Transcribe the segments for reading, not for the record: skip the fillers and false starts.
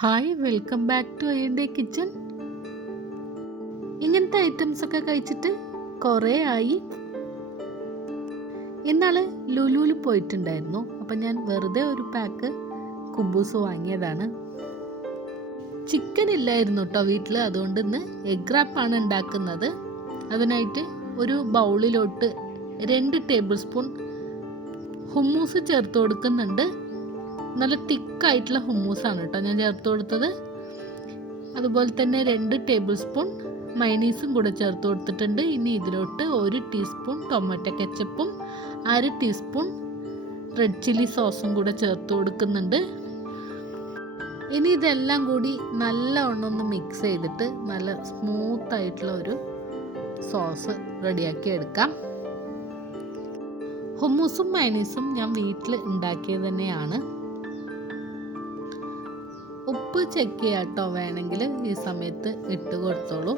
Hi, welcome back to എൻ്റെ kitchen. ഇങ്ങനത്തെ items ഒക്കെ കഴിച്ചിട്ട് കുറേ ആയി. ഇന്നാൾ ലുലുവിൽ പോയിട്ടുണ്ടായിരുന്നു. അപ്പം ഞാൻ വെറുതെ ഒരു പാക്ക് കുബൂസ് വാങ്ങിയതാണ്. ചിക്കൻ ഇല്ലായിരുന്നു കേട്ടോ വീട്ടിൽ, അതുകൊണ്ട് ഇന്ന് എഗ് റാപ്പാണ് ഉണ്ടാക്കുന്നത്. അതിനായിട്ട് ഒരു ബൗളിലോട്ട് 2 ടേബിൾ സ്പൂൺ ഹുമ്മൂസ് ചേർത്ത് കൊടുക്കുന്നുണ്ട്. നല്ല തിക്കായിട്ടുള്ള ഹുമ്മൂസാണ് കേട്ടോ ഞാൻ ചേർത്ത് കൊടുത്തത്. അതുപോലെ തന്നെ 2 ടേബിൾ സ്പൂൺ മയണീസും കൂടെ ചേർത്ത് കൊടുത്തിട്ടുണ്ട്. ഇനി ഇതിലോട്ട് 1 ടീസ്പൂൺ ടൊമാറ്റോ കെച്ചപ്പും 1/2 ടീസ്പൂൺ റെഡ് ചില്ലി സോസും കൂടെ ചേർത്ത് കൊടുക്കുന്നുണ്ട്. ഇനി ഇതെല്ലാം കൂടി നല്ലവണ്ണം ഒന്ന് മിക്സ് ചെയ്തിട്ട് നല്ല സ്മൂത്തായിട്ടുള്ള ഒരു സോസ് റെഡിയാക്കി എടുക്കാം. ഹുമ്മൂസും മയണീസും ഞാൻ വീട്ടിൽ ഉണ്ടാക്കിയത് തന്നെയാണ്. ഉപ്പ് ചെക്ക് ചെയ്യാം കേട്ടോ, വേണമെങ്കിൽ ഈ സമയത്ത് ഇട്ട് കൊടുത്തോളൂ.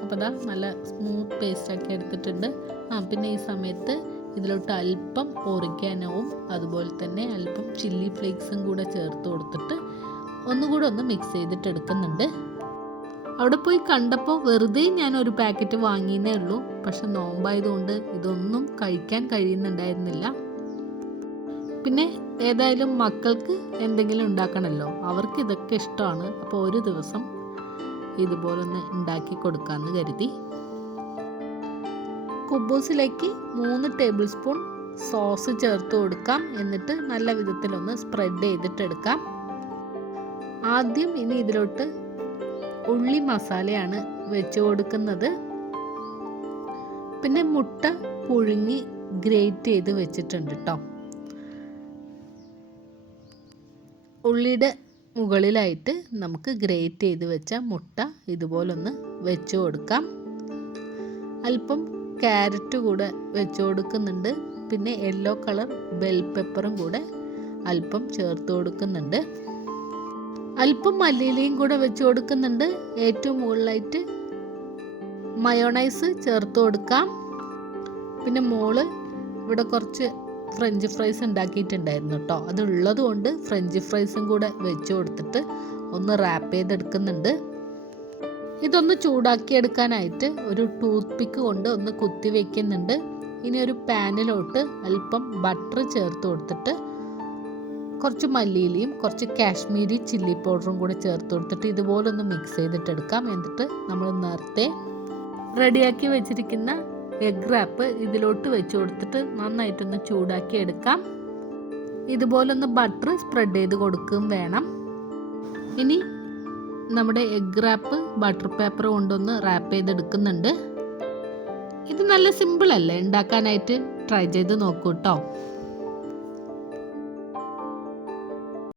അപ്പോൾ അതാ നല്ല സ്മൂത്ത് പേസ്റ്റാക്കി എടുത്തിട്ടുണ്ട്. പിന്നെ ഈ സമയത്ത് ഇതിലോട്ട് അല്പം ഒറിഗാനോവും അതുപോലെ തന്നെ അല്പം ചില്ലി ഫ്ലേക്സും കൂടെ ചേർത്ത് കൊടുത്തിട്ട് ഒന്നുകൂടെ ഒന്ന് മിക്സ് ചെയ്തിട്ട് എടുക്കുന്നുണ്ട്. അവിടെ പോയി കണ്ടപ്പോൾ വെറുതെ ഞാൻ ഒരു പാക്കറ്റ് വാങ്ങിയേ ഉള്ളൂ. പക്ഷെ നോമ്പായതുകൊണ്ട് ഇതൊന്നും കഴിക്കാൻ കഴിയുന്നുണ്ടായിരുന്നില്ല. പിന്നെ ഏതായാലും മക്കൾക്ക് എന്തെങ്കിലും ഉണ്ടാക്കണമല്ലോ, അവർക്ക് ഇതൊക്കെ ഇഷ്ടമാണ്. അപ്പോൾ ഒരു ദിവസം ഇതുപോലൊന്ന് ഉണ്ടാക്കി കൊടുക്കാമെന്ന് കരുതി. കുബൂസിലേക്ക് 3 ടേബിൾ സ്പൂൺ സോസ് ചേർത്ത് കൊടുക്കാം. എന്നിട്ട് നല്ല വിധത്തിലൊന്ന് സ്പ്രെഡ് ചെയ്തിട്ടെടുക്കാം. ആദ്യം ഇനി ഇതിലോട്ട് ഉള്ളി മസാലയാണ് വെച്ച് കൊടുക്കുന്നത്. പിന്നെ മുട്ട പുഴുങ്ങി ഗ്രേറ്റ് ചെയ്ത് വെച്ചിട്ടുണ്ട് കേട്ടോ. ഉള്ളിയുടെ മുകളിലായിട്ട് നമുക്ക് ഗ്രേറ്റ് ചെയ്ത് വെച്ച മുട്ട ഇതുപോലൊന്ന് വെച്ച് കൊടുക്കാം. അല്പം ക്യാരറ്റ് കൂടെ വെച്ച് കൊടുക്കുന്നുണ്ട്. പിന്നെ യെല്ലോ കളർ ബെൽ പെപ്പറും കൂടെ അല്പം ചേർത്ത് കൊടുക്കുന്നുണ്ട്. അല്പം മല്ലിയിലയും കൂടെ വെച്ച് കൊടുക്കുന്നുണ്ട്. ഏറ്റവും മുകളിലായിട്ട് മയോണൈസ് ചേർത്ത് കൊടുക്കാം. പിന്നെ മോള് ഇവിടെ കുറച്ച് ഫ്രഞ്ച് ഫ്രൈസ് ഉണ്ടാക്കിയിട്ടുണ്ടായിരുന്നു കേട്ടോ. അതുള്ളത് കൊണ്ട് ഫ്രഞ്ച് ഫ്രൈസും കൂടെ വെച്ച് കൊടുത്തിട്ട് ഒന്ന് റാപ്പ് ചെയ്തെടുക്കുന്നുണ്ട്. ഇതൊന്ന് ചൂടാക്കി എടുക്കാനായിട്ട് ഒരു ടൂത്ത് പിക്ക് കൊണ്ട് ഒന്ന് കുത്തി വയ്ക്കുന്നുണ്ട്. ഇനി ഒരു പാനിലോട്ട് അല്പം ബട്ടർ ചേർത്ത് കൊടുത്തിട്ട് കുറച്ച് മല്ലിയിലയും കുറച്ച് കാശ്മീരി ചില്ലി പൗഡറും കൂടെ ചേർത്ത് കൊടുത്തിട്ട് ഇതുപോലെ ഒന്ന് മിക്സ് ചെയ്തിട്ടെടുക്കാം. എന്നിട്ട് നമ്മൾ നേരത്തെ റെഡിയാക്കി വെച്ചിരിക്കുന്ന എഗ് റാപ്പ് ഇതിലോട്ട് വെച്ച് കൊടുത്തിട്ട് നന്നായിട്ടൊന്ന് ചൂടാക്കി എടുക്കാം. ഇതുപോലൊന്ന് ബട്ടർ സ്പ്രെഡ് ചെയ്ത് കൊടുക്കുകയും വേണം. ഇനി നമ്മുടെ എഗ് റാപ്പ് ബട്ടർ പേപ്പർ കൊണ്ടൊന്ന് റാപ്പ് ചെയ്തെടുക്കുന്നുണ്ട്. ഇത് നല്ല സിമ്പിൾ അല്ലേ ഉണ്ടാക്കാനായിട്ട്, ട്രൈ ചെയ്ത് നോക്കൂ കേട്ടോ.